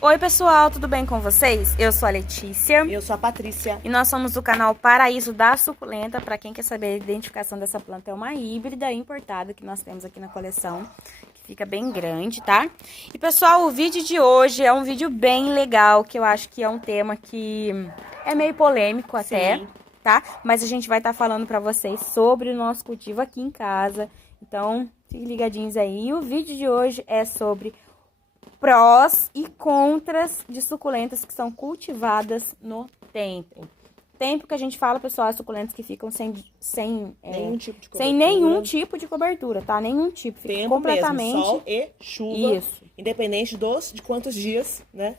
Oi pessoal, tudo bem com vocês? Eu sou a Letícia. Eu sou a Patrícia. E nós somos do canal Paraíso da Suculenta. Para quem quer saber a identificação dessa planta, é uma híbrida importada que nós temos aqui na coleção, que fica bem grande, tá? E pessoal, o vídeo de hoje é um vídeo bem legal, que eu acho que é um tema que é meio polêmico até, tá? Mas a gente vai estar falando para vocês sobre o nosso cultivo aqui em casa. Então, fiquem ligadinhos aí. E o vídeo de hoje é sobre prós e contras de suculentas que são cultivadas no tempo. Tempo que a gente fala, pessoal, as suculentas que ficam sem Nenhum tipo de cobertura. sem nenhum tipo de cobertura, tá? Nenhum tipo. Fica Tempo completamente mesmo, sol e chuva. Isso. Independente de quantos dias, né?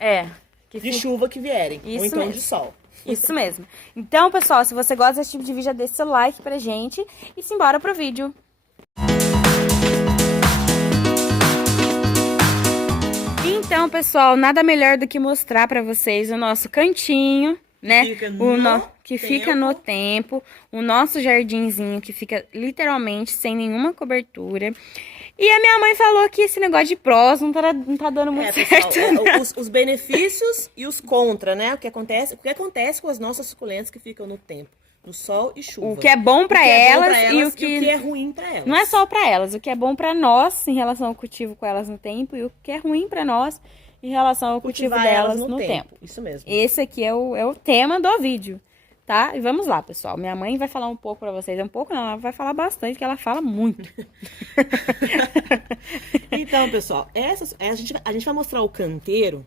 De chuva que vierem. Isso ou então mesmo. de sol. Isso mesmo. Então, pessoal, se você gosta desse tipo de vídeo, já deixa seu like pra gente e simbora pro vídeo. Então, pessoal, nada melhor do que mostrar pra vocês o nosso cantinho, né? Que fica no tempo, o nosso jardinzinho que fica literalmente sem nenhuma cobertura. E a minha mãe falou que esse negócio de prós não tá dando muito certo. Pessoal, os benefícios e os contra, né? O que acontece com as nossas suculentas que ficam no tempo. No sol e chuva. O que é bom pra elas e o que é ruim pra elas. Não é só pra elas, o que é bom pra nós em relação ao cultivo com elas no tempo e o que é ruim pra nós em relação ao cultivo delas no tempo. Isso mesmo. Esse aqui é o tema do vídeo, tá? E vamos lá, pessoal. Minha mãe vai falar um pouco pra vocês. Um pouco não, ela vai falar bastante, que ela fala muito. Então, pessoal, a gente vai mostrar o canteiro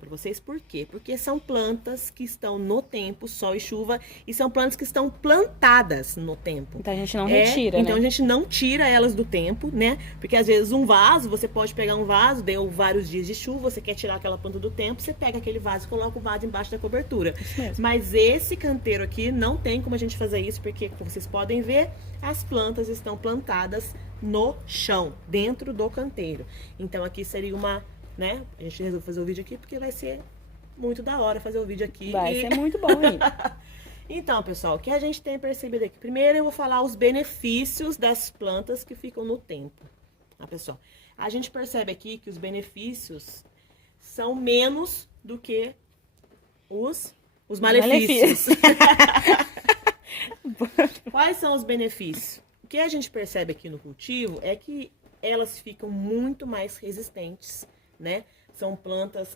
pra vocês. Por quê? Porque são plantas que estão no tempo, sol e chuva, e são plantas que estão plantadas no tempo. Então a gente não retira, Então né? a gente não tira elas do tempo, né? Porque às vezes um vaso, você pode pegar um vaso, deu vários dias de chuva, você quer tirar aquela planta do tempo, você pega aquele vaso e coloca o vaso embaixo da cobertura. Isso mesmo. Mas esse canteiro aqui não tem como a gente fazer isso, porque como vocês podem ver, as plantas estão plantadas no chão, dentro do canteiro. Então aqui seria uma, né? A gente resolveu fazer o vídeo aqui porque vai ser muito da hora fazer o vídeo aqui. Vai ser muito bom aí. Então, pessoal, o que a gente tem percebido aqui? Primeiro eu vou falar os benefícios das plantas que ficam no tempo. Tá, pessoal? A gente percebe aqui que os benefícios são menos do que os malefícios. Quais são os benefícios? O que a gente percebe aqui no cultivo é que elas ficam muito mais resistentes, né? São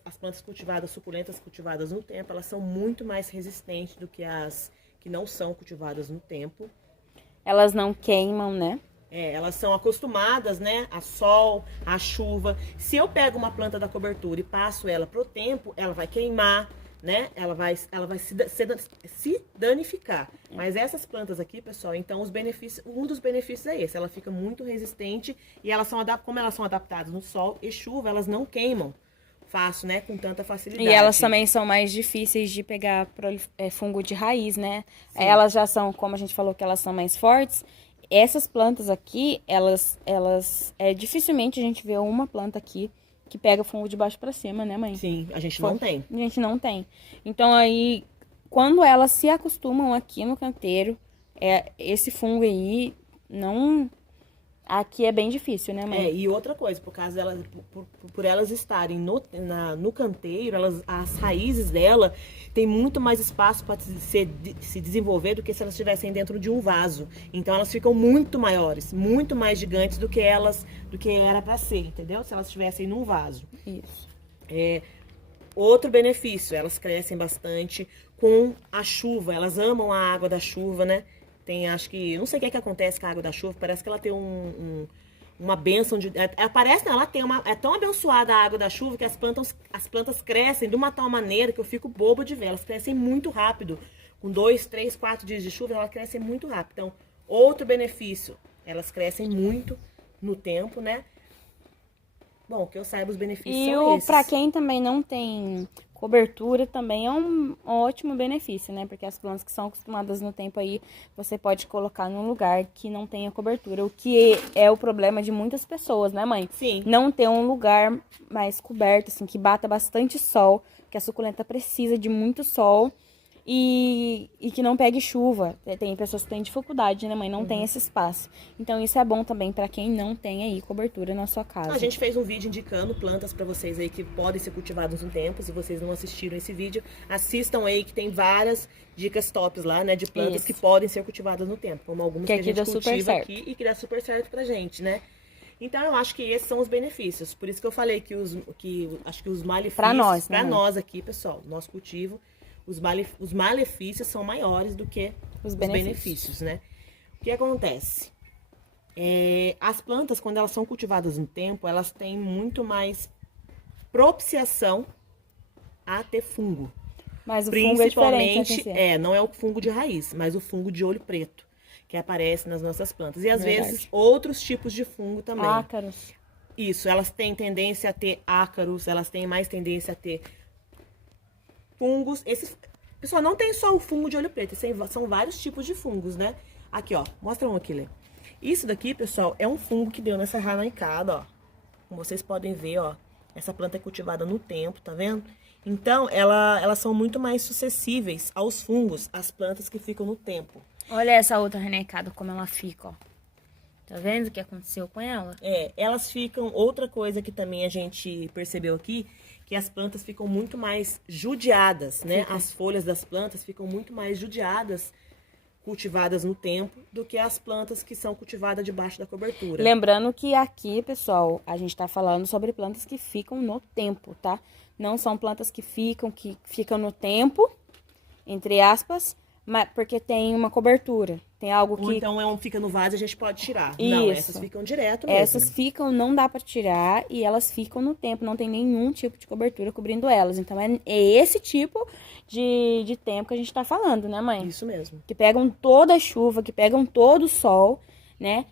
as plantas cultivadas, suculentas cultivadas no tempo, elas são muito mais resistentes do que as que não são cultivadas no tempo. Elas não queimam, né? Elas são acostumadas, né, a sol, a chuva. Se eu pego uma planta da cobertura e passo ela pro tempo, ela vai queimar, né? Ela vai se danificar. Mas essas plantas aqui, pessoal, então um dos benefícios é esse. Ela fica muito resistente e como elas são adaptadas no sol e chuva, elas não queimam fácil, né? Com tanta facilidade. E elas também são mais difíceis de pegar fungo de raiz, né? Sim. Elas já são, como a gente falou, que elas são mais fortes. Essas plantas aqui, dificilmente a gente vê uma planta aqui que pega fungo de baixo pra cima, né, mãe? Sim, a gente não tem. A gente não tem. Então aí, quando elas se acostumam aqui no canteiro, esse fungo aí não... Aqui é bem difícil, né, mãe? E outra coisa, por elas estarem no canteiro, as raízes dela tem muito mais espaço para se desenvolver do que se elas estivessem dentro de um vaso. Então elas ficam muito maiores, muito mais gigantes do que era para ser, entendeu? Se elas estivessem num vaso. Isso. Outro benefício, elas crescem bastante com a chuva, elas amam a água da chuva, né? Acho que, não sei o que acontece com a água da chuva, parece que ela tem uma bênção é tão abençoada a água da chuva que as plantas crescem de uma tal maneira que eu fico bobo de ver. Elas crescem muito rápido. Com 2, 3, 4 dias de chuva, elas crescem muito rápido. Então, outro benefício, elas crescem muito no tempo, né? Bom, que eu saiba, os benefícios são esses. Pra quem também não tem cobertura, também é um ótimo benefício, né? Porque as plantas que são acostumadas no tempo aí, você pode colocar num lugar que não tenha cobertura. O que é o problema de muitas pessoas, né, mãe? Sim. Não ter um lugar mais coberto, assim, que bata bastante sol, que a suculenta precisa de muito sol. e que não pegue chuva. Tem pessoas que têm dificuldade, né, mãe? Não tem esse espaço. Então, isso é bom também para quem não tem aí cobertura na sua casa. A gente fez um vídeo indicando plantas para vocês aí que podem ser cultivadas no tempo. Se vocês não assistiram esse vídeo, assistam aí que tem várias dicas tops lá, né? De plantas que podem ser cultivadas no tempo. Como algumas que a gente cultiva aqui e que dá super certo pra gente, né? Então, eu acho que esses são os benefícios. Por isso que eu falei que acho que os malefícios... Pra nós aqui, pessoal, nosso cultivo... Os malefícios são maiores do que os benefícios, né? O que acontece? As plantas, quando elas são cultivadas no tempo, elas têm muito mais propiciação a ter fungo. Mas o fungo é diferente, não é o fungo de raiz, mas o fungo de olho preto, que aparece nas nossas plantas. E às vezes outros tipos de fungo também. Ácaros. Isso, elas têm tendência a ter ácaros, elas têm mais tendência a ter fungos. Pessoal, não tem só o fungo de olho preto, são vários tipos de fungos, né? Aqui, ó, mostra um aqui, Lê. Isso daqui, pessoal, é um fungo que deu nessa ranaicada, ó. Como vocês podem ver, ó, essa planta é cultivada no tempo, tá vendo? Então, elas são muito mais suscetíveis aos fungos, as plantas que ficam no tempo. Olha essa outra ranaicada, como ela fica, ó. Tá vendo o que aconteceu com ela? Elas ficam... Outra coisa que também a gente percebeu aqui, que as plantas ficam muito mais judiadas, né? As folhas das plantas ficam muito mais judiadas, cultivadas no tempo, do que as plantas que são cultivadas debaixo da cobertura. Lembrando que aqui, pessoal, a gente tá falando sobre plantas que ficam no tempo, tá? Não são plantas que ficam no tempo, entre aspas, mas porque tem uma cobertura. Tem algo que... Ou então fica no vaso e a gente pode tirar. Isso. Não, essas ficam direto mesmo. Essas ficam, não dá pra tirar e elas ficam no tempo. Não tem nenhum tipo de cobertura cobrindo elas. Então, é esse tipo de tempo que a gente tá falando, né, mãe? Isso mesmo. Que pegam toda a chuva, que pegam todo o sol, né?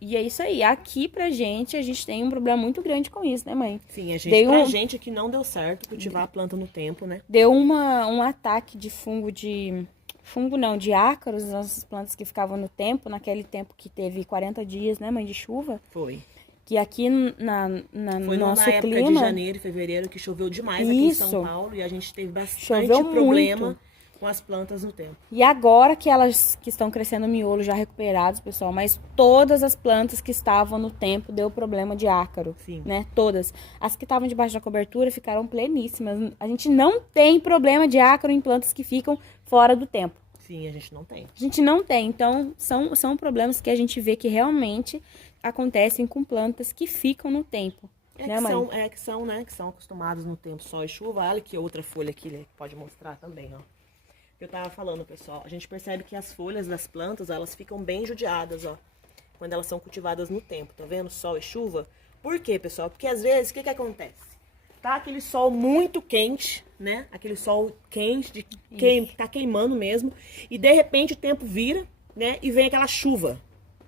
E é isso aí. Aqui pra gente, a gente tem um problema muito grande com isso, né, mãe? Sim, pra gente aqui não deu certo cultivar a planta no tempo, né? Deu um ataque de fungo de ácaros nas plantas que ficavam no tempo, naquele tempo que teve 40 dias, né, mãe, de chuva. Foi. Que aqui Foi nosso na época clima... de janeiro e fevereiro que choveu demais aqui em São Paulo e a gente teve bastante problema com as plantas no tempo. E agora que elas que estão crescendo miolo já recuperados, pessoal, mas todas as plantas que estavam no tempo deu problema de ácaro, Sim. Né? Todas. As que estavam debaixo da cobertura ficaram pleníssimas. A gente não tem problema de ácaro em plantas que ficam fora do tempo. Sim, a gente não tem. A gente não tem. Então, são problemas que a gente vê que realmente acontecem com plantas que ficam no tempo. Né, mãe? Que são acostumados no tempo sol e chuva. Olha que outra folha aqui, né, pode mostrar também, ó. Eu tava falando, pessoal, a gente percebe que as folhas das plantas, elas ficam bem judiadas, ó. Quando elas são cultivadas no tempo, tá vendo? Sol e chuva. Por quê, pessoal? Porque às vezes, o que acontece? Tá aquele sol muito quente, né? Aquele sol quente, tá queimando mesmo. E de repente o tempo vira, né? E vem aquela chuva,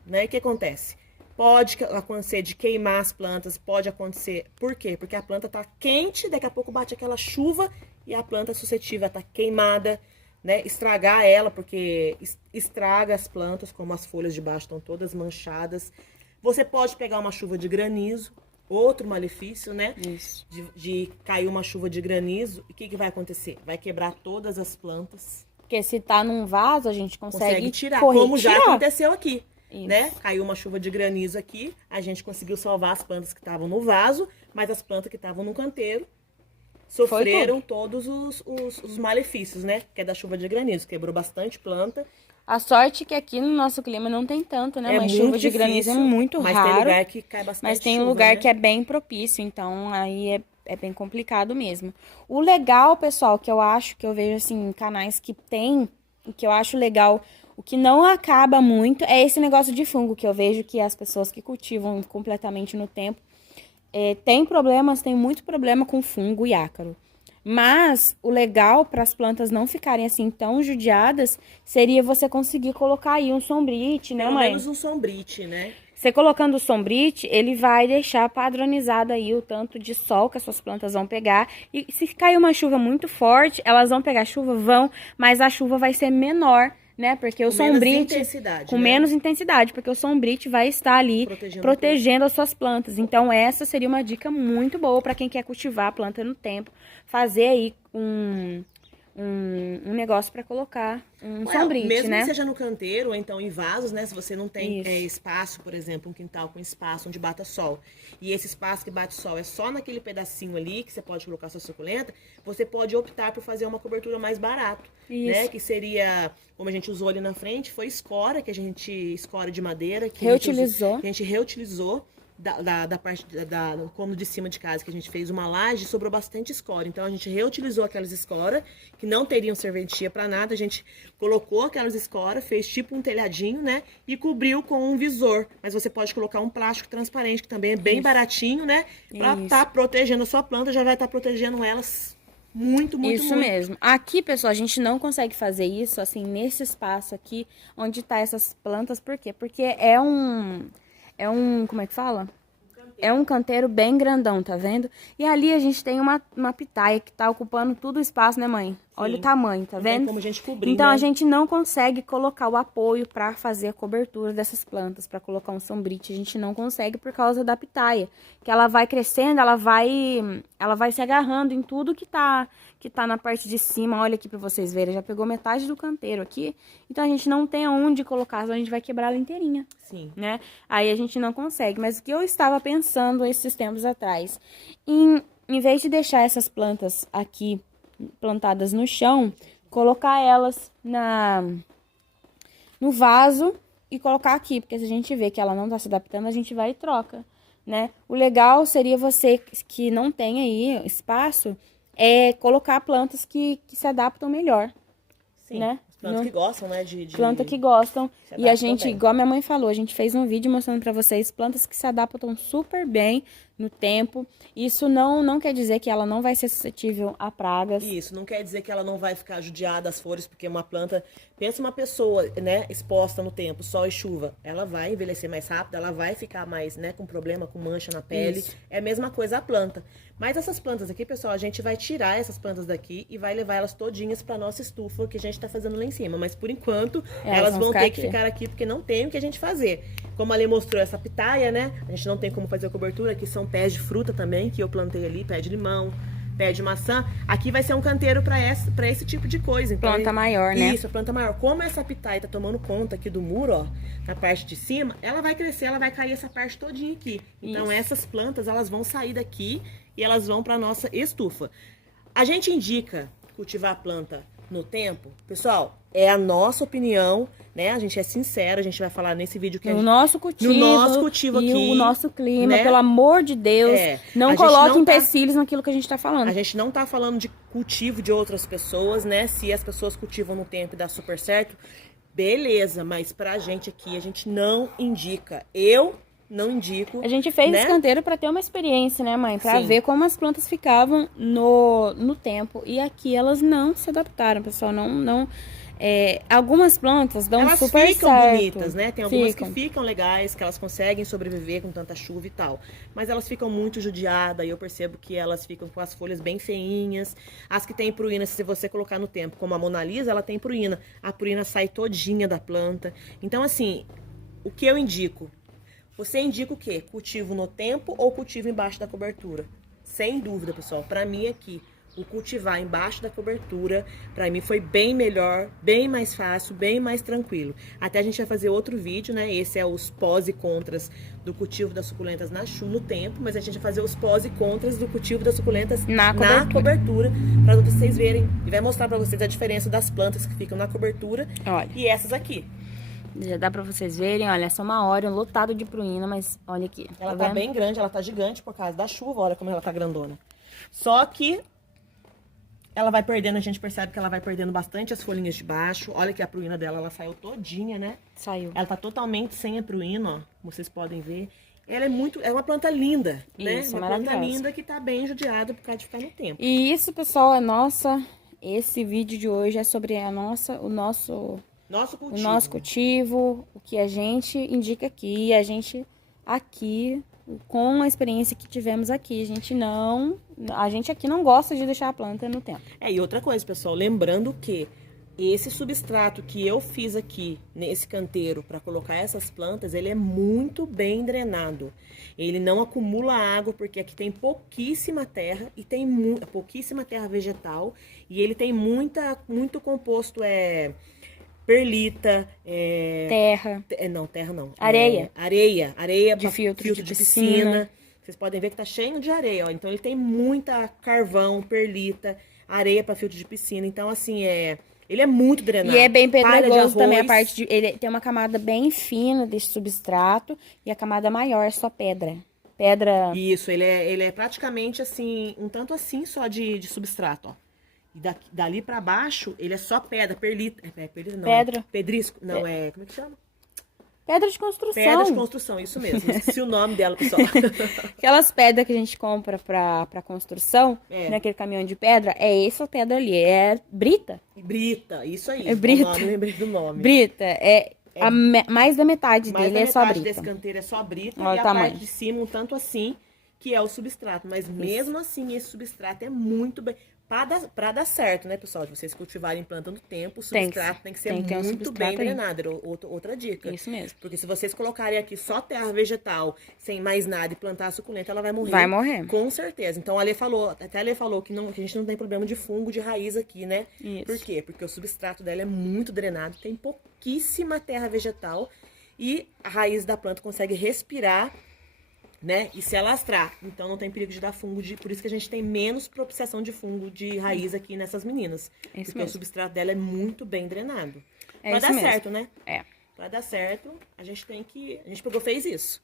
né? E o que acontece? Pode acontecer de queimar as plantas, pode acontecer... Por quê? Porque a planta tá quente, daqui a pouco bate aquela chuva e a planta suscetível tá queimada, né? Estragar ela, porque estraga as plantas, como as folhas de baixo estão todas manchadas. Você pode pegar uma chuva de granizo, outro malefício, né? Isso. De cair uma chuva de granizo, e o que vai acontecer? Vai quebrar todas as plantas. Porque se tá num vaso, a gente consegue tirar, como já aconteceu aqui. Isso. Né? Caiu uma chuva de granizo aqui, a gente conseguiu salvar as plantas que estavam no vaso, mas as plantas que estavam no canteiro sofreram todos os malefícios, né? Que é da chuva de granizo, quebrou bastante planta. A sorte é que aqui no nosso clima não tem tanto, né? Mas chuva de granizo é muito raro. Mas tem lugar que cai bastante Mas tem chuva, lugar né? que é bem propício, então aí é bem complicado mesmo. O legal, pessoal, que eu acho, que eu vejo assim, canais que tem, que eu acho legal, o que não acaba muito é esse negócio de fungo, que eu vejo que as pessoas que cultivam completamente no tempo tem muito problema com fungo e ácaro. Mas o legal para as plantas não ficarem assim tão judiadas seria você conseguir colocar aí um sombrite, né, mãe? Pelo menos um sombrite, né? Você colocando o sombrite, ele vai deixar padronizado aí o tanto de sol que as suas plantas vão pegar. E se cair uma chuva muito forte, elas vão pegar chuva, mas a chuva vai ser menor, né? Porque o sombrite... Com menos intensidade, porque o sombrite vai estar ali protegendo as suas plantas. Então, essa seria uma dica muito boa para quem quer cultivar a planta no tempo. Fazer aí um negócio para colocar um sombrite, mesmo né? que seja no canteiro ou então em vasos, né? Se você não tem Isso. espaço, por exemplo, um quintal com espaço onde bata sol, e esse espaço que bate sol é só naquele pedacinho ali que você pode colocar sua suculenta, você pode optar por fazer uma cobertura mais barato, né? Isso. Que seria, como a gente usou ali na frente, foi escora, escora de madeira, que Reutilizou. a gente reutilizou. Da parte do cômodo de cima de casa, que a gente fez uma laje, sobrou bastante escora. Então a gente reutilizou aquelas escoras que não teriam serventia para nada. A gente colocou aquelas escoras, fez tipo um telhadinho, né? E cobriu com um visor. Mas você pode colocar um plástico transparente, que também é bem baratinho, né? Pra estar protegendo a sua planta, já vai estar protegendo elas muito, muito, Isso muito. mesmo. Aqui, pessoal, a gente não consegue fazer isso, assim, nesse espaço aqui, onde tá essas plantas. Por quê? Porque como é que fala? É um canteiro bem grandão, tá vendo? E ali a gente tem uma pitaia que tá ocupando todo o espaço, né, mãe? Olha o tamanho, tá Não vendo? tem como a gente cobrir, Então né? a gente não consegue colocar o apoio pra fazer a cobertura dessas plantas, pra colocar um sombrite. A gente não consegue por causa da pitaia, que ela vai crescendo, ela vai se agarrando em tudo que tá na parte de cima. Olha aqui pra vocês verem, já pegou metade do canteiro aqui. Então a gente não tem aonde colocar, senão a gente vai quebrar ela inteirinha. Sim. Né? Aí a gente não consegue. Mas o que eu estava pensando esses tempos atrás, em vez de deixar essas plantas aqui plantadas no chão, colocar elas no vaso e colocar aqui, porque se a gente vê que ela não tá se adaptando, a gente vai e troca, né? O legal seria você que não tem aí espaço, colocar plantas que se adaptam melhor. Sim. Né? Plantas que gostam, né? Planta que gostam. E a gente, bem. igual minha mãe falou, a gente fez um vídeo mostrando pra vocês plantas que se adaptam super bem no tempo. Isso não quer dizer que ela não vai ser suscetível a pragas. Isso, não quer dizer que ela não vai ficar judiada as flores, porque uma planta, pensa uma pessoa, né, exposta no tempo, sol e chuva, ela vai envelhecer mais rápido, ela vai ficar mais, né, com problema, com mancha na pele. Isso. É a mesma coisa a planta. Mas essas plantas aqui, pessoal, a gente vai tirar essas plantas daqui e vai levar elas todinhas pra nossa estufa que a gente tá fazendo lá em cima. Mas por enquanto, elas vão ter que ficar aqui porque não tem o que a gente fazer. Como a Lê mostrou essa pitaia, né? A gente não tem como fazer a cobertura, aqui são pés de fruta também, que eu plantei ali, pé de limão, pé de maçã. Aqui vai ser um canteiro pra esse tipo de coisa. Então, Planta maior, né? Isso, a planta maior. Como essa pitaia tá tomando conta aqui do muro, ó, na parte de cima, ela vai crescer, ela vai cair essa parte todinha aqui. Então essas plantas, elas vão sair daqui e elas vão pra nossa estufa. A gente indica cultivar a planta no tempo, pessoal, é a nossa opinião, né? A gente é sincero, a gente vai falar nesse vídeo que no nosso cultivo aqui, e o nosso clima, né? pelo amor de Deus, não coloque empecilhos naquilo que a gente tá falando. A gente não tá falando de cultivo de outras pessoas, né? Se as pessoas cultivam no tempo e dá super certo, beleza, mas pra gente aqui, a gente não indica. Eu não indico. A gente fez né? esse canteiro pra ter uma experiência, né, mãe? Pra ver como as plantas ficavam no tempo. E aqui elas não se adaptaram, pessoal. Algumas plantas dão elas super ficam certo. bonitas, né? Tem algumas que ficam legais, que elas conseguem sobreviver com tanta chuva e tal. Mas elas ficam muito judiadas e eu percebo que elas ficam com as folhas bem feinhas. As que tem pruína, se você colocar no tempo, como a Mona Lisa, ela tem pruína. A pruína sai todinha da planta. Então, assim, o que eu indico? Você indica o quê? Cultivo no tempo ou cultivo embaixo da cobertura? Sem dúvida, pessoal. Pra mim aqui, o cultivar embaixo da cobertura, pra mim foi bem melhor, bem mais fácil, bem mais tranquilo. Até a gente vai fazer outro vídeo, né? Esse é os pós e contras do cultivo das suculentas no tempo, mas a gente vai fazer os pós e contras do cultivo das suculentas na cobertura, pra vocês verem. E vai mostrar pra vocês a diferença das plantas que ficam na cobertura e essas aqui. Já dá pra vocês verem, olha, essa é uma Orion lotado de pruína, mas olha aqui. Ela tá bem grande, ela tá gigante por causa da chuva, olha como ela tá grandona. Só que ela vai perdendo, a gente percebe que ela vai perdendo bastante as folhinhas de baixo. Olha que a pruína dela, ela saiu todinha, né? Saiu. Ela tá totalmente sem a pruína, ó, como vocês podem ver. Ela é uma planta linda, né? Isso, uma planta linda que tá bem judiada por causa de ficar no tempo. E isso, pessoal, esse vídeo de hoje é sobre o nosso cultivo, o que a gente indica aqui, a gente aqui, com a experiência que tivemos aqui, a gente aqui não gosta de deixar a planta no tempo. E outra coisa, pessoal, lembrando que esse substrato que eu fiz aqui nesse canteiro para colocar essas plantas, ele é muito bem drenado. Ele não acumula água, porque aqui tem pouquíssima terra e tem pouquíssima terra vegetal. E ele tem muito composto, perlita, terra. Não, terra não. Areia. Areia De pra filtro de de piscina. piscina. Vocês podem ver que tá cheio de areia, ó. Então ele tem muita carvão, perlita, areia para filtro de piscina. Então, assim, ele é muito drenado. E é bem Palha de pedregoso também a arroz. parte de... Ele tem uma camada bem fina desse substrato e a camada maior é só pedra. Pedra... Isso, ele é praticamente assim, um tanto assim só de substrato, ó. E dali pra baixo, ele é só pedra, perlita. Perlita não, Pedra. Pedrisco. Não, como é que chama? Pedra de construção. Pedra de construção, isso mesmo. Esqueci o nome dela, pessoal. Aquelas pedras que a gente compra pra construção, naquele caminhão de pedra, é essa pedra ali, é brita. Brita, isso aí. É brita. O nome, lembrei do nome. Brita, mais da metade Mais dele da é só metade brita. desse canteiro é só brita. Olha e o a tamanho. parte de cima, um tanto assim, que é o substrato. Mas mesmo assim, esse substrato é muito bem... Pra dar certo, né, pessoal? De vocês cultivarem planta no tempo, o substrato tem que ser ter um muito bem substrato aí. drenado. Era outra dica. Isso mesmo. Porque se vocês colocarem aqui só terra vegetal, sem mais nada, e plantar a suculenta, ela vai morrer. Vai morrer. Com certeza. Então, até a Alê falou que a gente não tem problema de fungo de raiz aqui, né? Isso. Por quê? Porque o substrato dela é muito drenado, tem pouquíssima terra vegetal e a raiz da planta consegue respirar, né, e se alastrar. Então não tem perigo de dar fungo, por isso que a gente tem menos propiciação de fungo de raiz aqui nessas meninas. Isso porque mesmo. o substrato dela é muito bem drenado. É Vai isso dar mesmo. certo, né? Pra dar certo, a gente fez isso.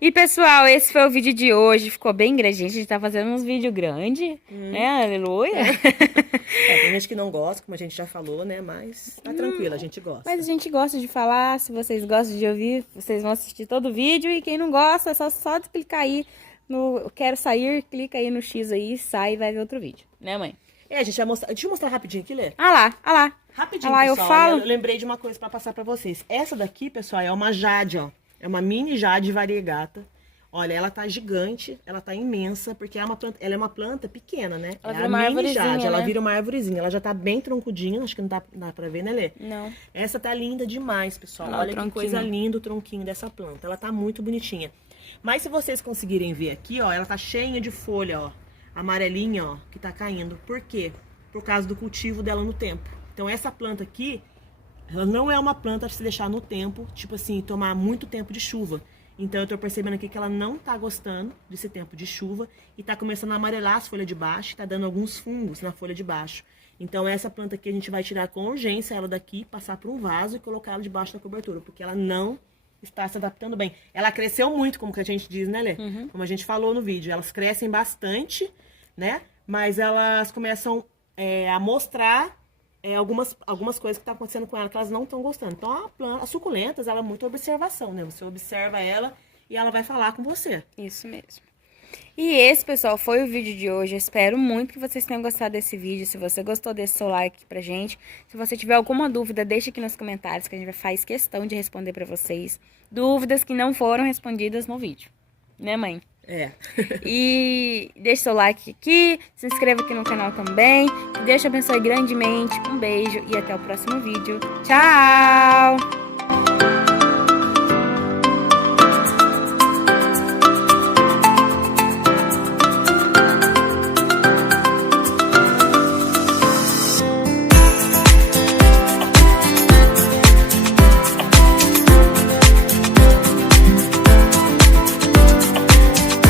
E pessoal, esse foi o vídeo de hoje. Ficou bem grande. A gente tá fazendo uns vídeos grandes, né? Aleluia. Tem gente que não gosta, como a gente já falou, né? Mas tá tranquilo, a gente gosta. Mas a gente gosta de falar. Se vocês gostam de ouvir, vocês vão assistir todo o vídeo. E quem não gosta, é só clicar aí no Quero Sair. Clica aí no X aí, sai e vai ver outro vídeo. Né, mãe? A gente vai mostrar. Deixa eu mostrar rapidinho aqui, Lê. Ah lá. Rapidinho, Ah lá, pessoal. eu falo. Eu lembrei de uma coisa pra passar pra vocês. Essa daqui, pessoal, é uma jade, ó. É uma mini jade variegata. Olha, ela tá gigante, ela tá imensa, porque ela é uma planta pequena, né? Ela é vira a uma mini arvorezinha, jade, ela né? vira uma arvorezinha. Ela já tá bem troncudinha, acho que não dá pra ver, né, Lê? Não. Essa tá linda demais, pessoal. Olha o Olha que tronquinho. coisa linda o tronquinho dessa planta. Ela tá muito bonitinha. Mas se vocês conseguirem ver aqui, ó, ela tá cheia de folha, ó. Amarelinha, ó, que tá caindo. Por quê? Por causa do cultivo dela no tempo. Então essa planta aqui, ela não é uma planta pra se deixar no tempo, tipo assim, tomar muito tempo de chuva. Então eu tô percebendo aqui que ela não tá gostando desse tempo de chuva e tá começando a amarelar as folhas de baixo, tá dando alguns fungos na folha de baixo. Então essa planta aqui a gente vai tirar com urgência ela daqui, passar por um vaso e colocar ela debaixo da cobertura, porque ela não está se adaptando bem. Ela cresceu muito, como que a gente diz, né, Lê? Como a gente falou no vídeo, elas crescem bastante, né? Mas elas começam a mostrar algumas coisas que estão acontecendo com ela que elas não estão gostando. Então, as suculentas, ela é muita observação, né? Você observa ela e ela vai falar com você. Isso mesmo. E esse, pessoal, foi o vídeo de hoje. Eu espero muito que vocês tenham gostado desse vídeo. Se você gostou, deixa seu like pra gente. Se você tiver alguma dúvida, deixa aqui nos comentários que a gente faz questão de responder pra vocês. Dúvidas que não foram respondidas no vídeo. Né, mãe? E deixa seu like aqui, se inscreva aqui no canal também. Que Deus te abençoe grandemente. Um beijo e até o próximo vídeo. Tchau!